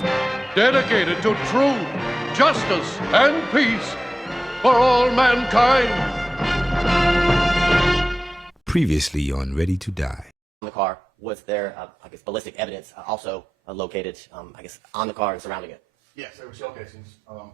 dedicated to truth, justice, and peace for all mankind. Previously on Ready to Die. The car was there, I guess, ballistic evidence also located, I guess, on the car and surrounding it. Yes, there were shell casings. Off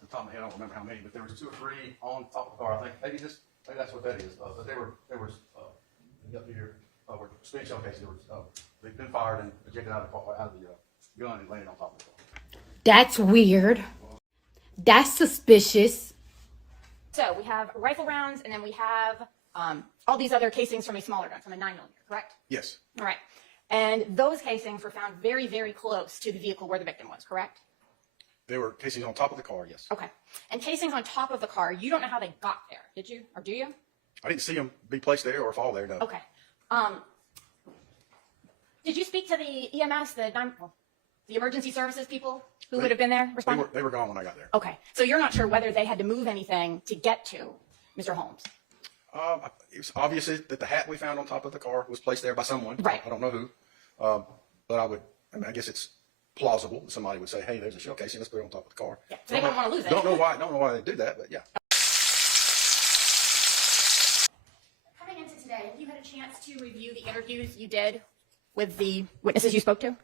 the top of my head, I don't remember how many, but there was 2 or 3 on top of the car. I think maybe that's what that is. But they were up here were spent shell casings. They've been fired and ejected out of the gun and landed on top of the car. That's weird. That's suspicious. So we have rifle rounds, and then we have all these other casings from a smaller gun, from a 9mm, correct? Yes. All right. And those casings were found very, very close to the vehicle where the victim was, correct? There were casings on top of the car, yes. Okay. And casings on top of the car, you don't know how they got there, did you? Or do you? I didn't see them be placed there or fall there, no. Okay. Did you speak to the EMS, the emergency services people who would have been there responding? They were gone when I got there. Okay. So you're not sure whether they had to move anything to get to Mr. Holmes? It was obvious that the hat we found on top of the car was placed there by someone. Right. I don't know who. But I guess it's plausible that somebody would say, hey, there's a shell casing, let's put it on top of the car. Yeah. So they wouldn't want to lose it. Don't know why they do that, but yeah. Coming into today, have you had a chance to review the interviews you did with the witnesses you spoke to?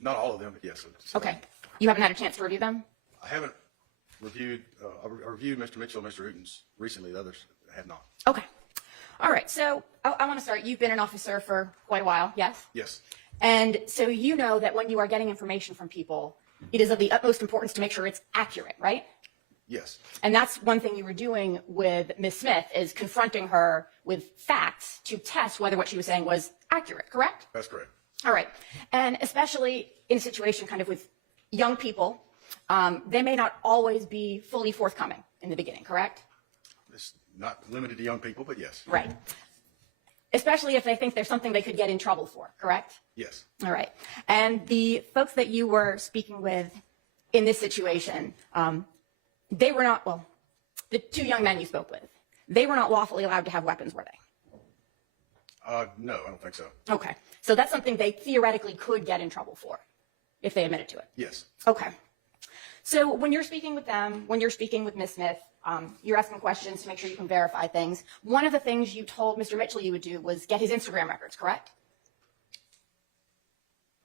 Not all of them, but yes. Okay. You haven't had a chance to review them? I haven't reviewed, I reviewed Mr. Mitchell and Mr. Uten's recently. The others have not. Okay. All right. So I want to start. You've been an officer for quite a while, yes? Yes. And so you know that when you are getting information from people, it is of the utmost importance to make sure it's accurate, right? Yes. And that's one thing you were doing with Ms. Smith, is confronting her with facts to test whether what she was saying was accurate, correct? That's correct. All right. And especially in a situation kind of with young people, they may not always be fully forthcoming in the beginning, correct? It's not limited to young people, but yes. Right. Especially if they think there's something they could get in trouble for, correct? Yes. All right. And the folks that you were speaking with in this situation, they were not, well, the 2 young men you spoke with, they were not lawfully allowed to have weapons, were they? No, I don't think so. Okay. So that's something they theoretically could get in trouble for if they admitted to it. Yes. Okay. So when you're speaking with them, when you're speaking with Ms. Smith, you're asking questions to make sure you can verify things. One of the things you told Mr. Mitchell you would do was get his Instagram records, correct?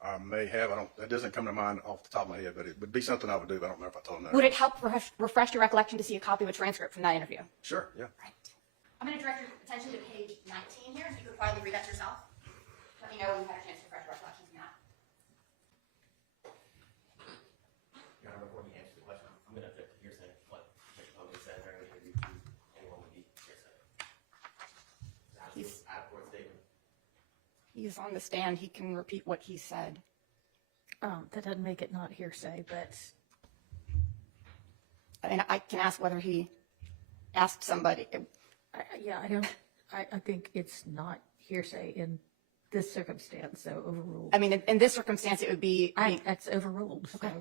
I may have. That doesn't come to mind off the top of my head, but it would be something I would do. I don't remember if I told him that. Would it help refresh your recollection to see a copy of a transcript from that interview? Sure, yeah. Right. I'm going to direct your attention to page 19 here, if you could quietly read that yourself. Let me know when you've had a chance to refresh recollections from that. Before he answers the question, I'm going to object to hearsay. What Mr. Hogan said during the interview, anyone would be hearsay. Out of court statement. He's on the stand. He can repeat what he said. That doesn't make it not hearsay, but And I can ask whether he asked somebody. I think it's not hearsay in this circumstance, so overruled. I mean, in this circumstance, it would be. That's overruled. Okay.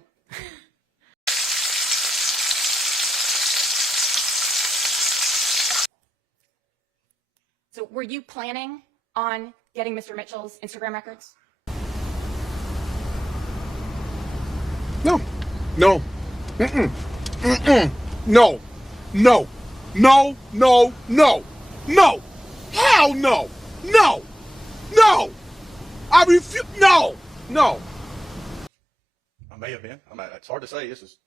So were you planning on getting Mr. Mitchell's Instagram records? No. No. Mm-mm. Mm-mm. No. No. No. No. No. No. Hell no. No. No. I refuse. No. No. I may have been. It's hard to say. This is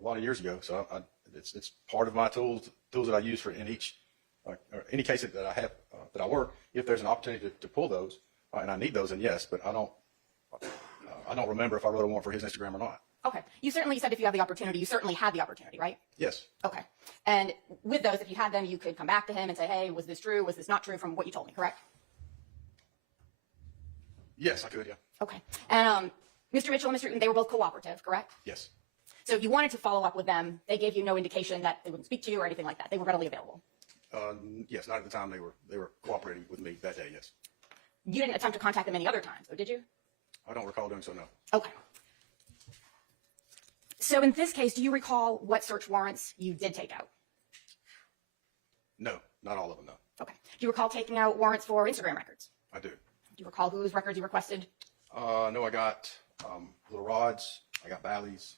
a lot of years ago, so it's part of my tools that I use for in each or any case that I have that I work. If there's an opportunity to pull those, and I need those, then yes. But I don't remember if I wrote a warrant for his Instagram or not. Okay. You certainly said if you have the opportunity, you certainly had the opportunity, right? Yes. Okay. And with those, if you had them, you could come back to him and say, hey, was this true? Was this not true from what you told me, correct? Yes, I could. Yeah. Okay. And Mr. Mitchell and Mr. Eaton, they were both cooperative, correct? Yes. So if you wanted to follow up with them, they gave you no indication that they wouldn't speak to you or anything like that. They were readily available. Yes, not at the time they were cooperating with me that day. Yes. You didn't attempt to contact them any other times, though, did you? I don't recall doing so. No. Okay. So in this case, do you recall what search warrants you did take out? No, not all of them. No. Okay. Do you recall taking out warrants for Instagram records? I do. Do you recall whose records you requested? No, I got little rods, I got ballies.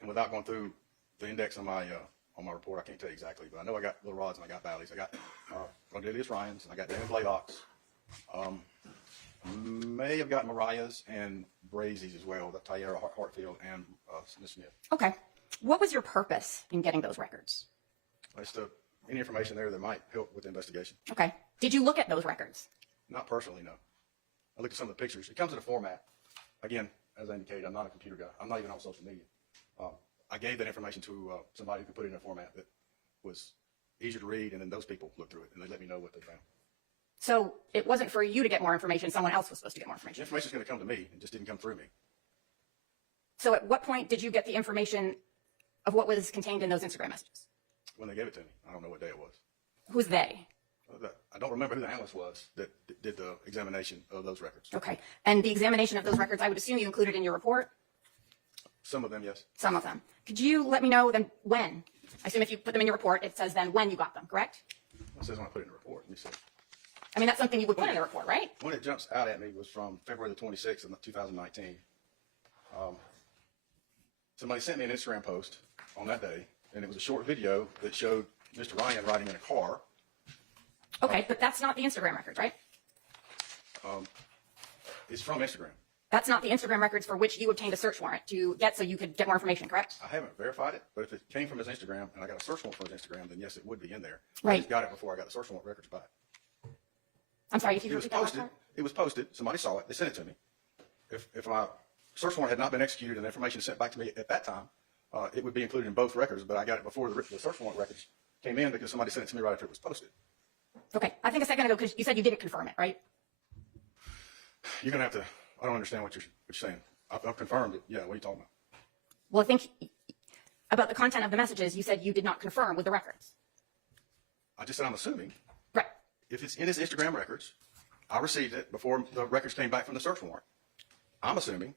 And without going through the index on my report, I can't tell you exactly, but I know I got little rods and I got ballies. I got Rodelius Ryans, and I got Damon Blaylocks. May have got Mariah's and Brazy's as well, the Tierra Hartfield and Smith. Okay. What was your purpose in getting those records? It's any information there that might help with the investigation. Okay. Did you look at those records? Not personally, no. I looked at some of the pictures. It comes in a format. Again, as I indicated, I'm not a computer guy. I'm not even on social media. I gave that information to somebody who could put it in a format that was easier to read, and then those people looked through it, and they let me know what they found. So it wasn't for you to get more information. Someone else was supposed to get more The information. information is going to come to me. It just didn't come through me. So at what point did you get the information of what was contained in those Instagram messages? When they gave it to me, I don't know what day it was. Who's they? I don't remember who the analyst was that did the examination of those records. Okay. And the examination of those records, I would assume you included in your report? Some of them, yes. Some of them. Could you let me know then when? I assume if you put them in your report, it says then when you got them, correct? It says when I put it in the report. Let me see. I mean, that's something you would put in the report, right? When it jumps out at me was from February the 26th of 2019. Somebody sent me an Instagram post on that day, and it was a short video that showed Mr. Ryan riding in a car. Okay, but that's not the Instagram records, right? It's from Instagram. That's not the Instagram records for which you obtained a search warrant to get so you could get more information, correct? I haven't verified it, but if it came from his Instagram and I got a search warrant for his Instagram, then yes, it would be in there. I Right. just got it before I got the search warrant records back. I'm sorry, if you It was repeat that last posted. part? It was posted. Somebody saw it. They sent it to me. If my search warrant had not been executed and the information sent back to me at that time, it would be included in both records. But I got it before the search warrant records came in because somebody sent it to me right after it was posted. Okay, I think a second ago, because you said you didn't confirm it, right? You're gonna have to. I don't understand what you're saying. I've confirmed it. Yeah. What are you talking about? Well, I think about the content of the messages, you said you did not confirm with the records. I just said I'm assuming. Right. If it's in his Instagram records, I received it before the records came back from the search warrant. I'm assuming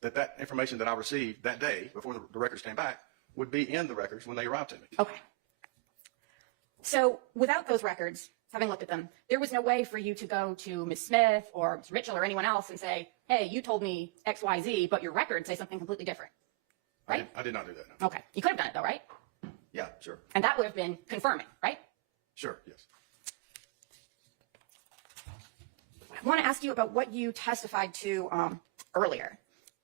that information that I received that day before the records came back would be in the records when they arrived to me. Okay. So without those records, having looked at them, there was no way for you to go to Ms. Smith or Mr. Mitchell or anyone else and say, hey, you told me X, Y, Z, but your records say something completely different. Right? I did not do that. No. Okay. You could have done it though, right? Yeah, sure. And that would have been confirming, right? Sure, yes. I want to ask you about what you testified to earlier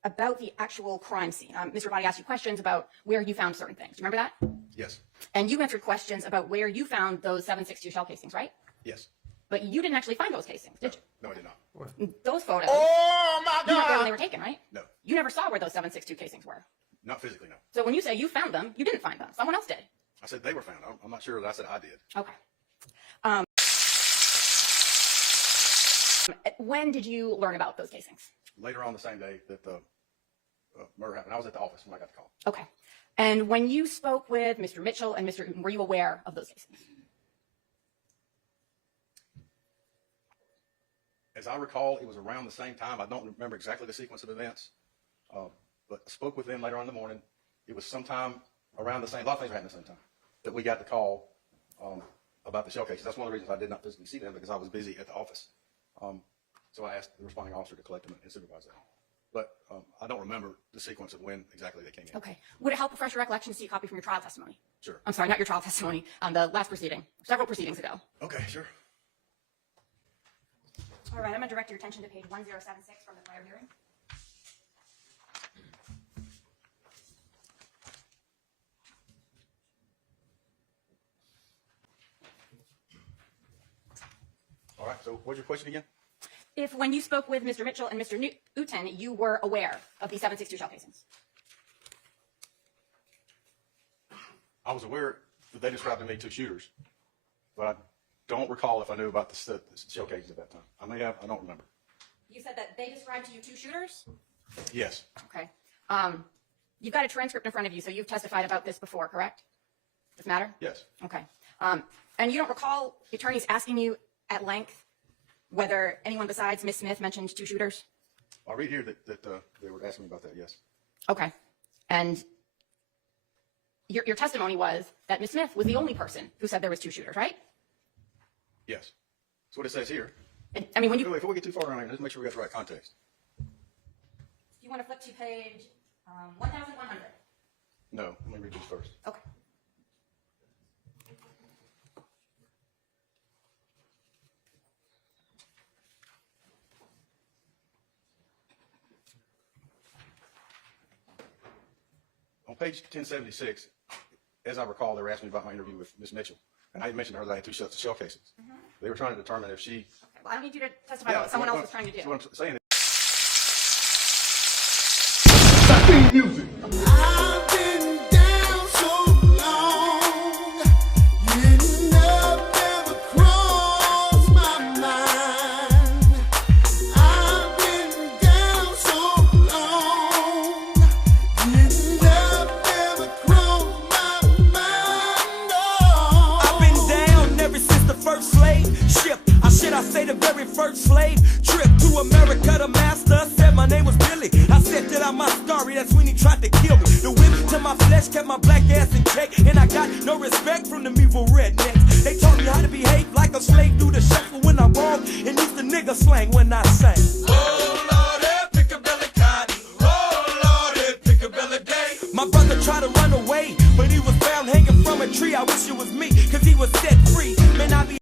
about the actual crime scene. Mr. Body asked you questions about where you found certain things. Do you remember that? Yes. And you answered questions about where you found those 7.62 shell casings, right? Yes. But you didn't actually find those casings, did you? No, I did not. Those photos, Oh my you weren't there when God! they were taken, right? No. You never saw where those 7.62 casings were. Not physically, no. So when you say you found them, you didn't find them. Someone else did. I said they were found. I'm not sure that I said I did. Okay. When did you learn about those casings? Later on the same day that the murder happened, I was at the office when I got the call. Okay. And when you spoke with Mr. Mitchell and Mr. Uten, were you aware of those casings? As I recall, it was around the same time. I don't remember exactly the sequence of events, but I spoke with them later on in the morning. It was sometime around the same, a lot of things were happening at the same time, that we got the call about the shell cases. That's one of the reasons I did not physically see them, because I was busy at the office. So I asked the responding officer to collect them and supervise them. But I don't remember the sequence of when exactly they came in. Okay. Would it help refresh your recollection to see a copy from your trial testimony? Sure. I'm sorry, not your trial testimony, the last proceeding, several proceedings ago. Okay, sure. All right, I'm going to direct your attention to page 1076 from the prior hearing. All right, so what's your question again? If when you spoke with Mr. Mitchell and Mr. Uten, you were aware of the 7.62 shell casings. I was aware that they described to me two shooters, but I don't recall if I knew about the shell cases at that time. I may have, I don't remember. You said that they described to you two shooters? Yes. Okay. You've got a transcript in front of you, so you've testified about this before, correct? This matter? Yes. Okay. And you don't recall the attorneys asking you at length whether anyone besides Ms. Smith mentioned two shooters? I read here that they were asking me about that, yes. Okay. And your testimony was that Ms. Smith was the only person who said there was two shooters, right? Yes. That's what it says here. And, I mean, when you... Before we get too far around here, let's make sure we got the right context. you want to flip to page 1100. No, let me read this first. Okay. On page 1076, as I recall, they were asking me about my interview with Ms. Mitchell. And I mentioned to her that I had 2 sets of shell cases. They were trying to determine if she... Okay. Well, I don't need you to testify about what someone else was trying to do. What I'm saying is, I've been down so long, getting up never crossed my mind. I've been down so long, getting up never crossed my mind. Oh. I've been down ever since the first slave ship. I say the very first slave trip to America. The master said my name was Billy. I said that I'm my story. That's when he tried to kill me. The whip to my flesh kept my black ass in check, and I got no respect from them evil rednecks. They taught me how to behave like a slave, do the shuffle when I'm wrong, and use the nigga slang when I sang. Oh Lord, pick a belly cotton. Oh Lord, pick a belly day. My brother tried to run away, but he was found hanging from a tree. I wish it was me, cause he was set free.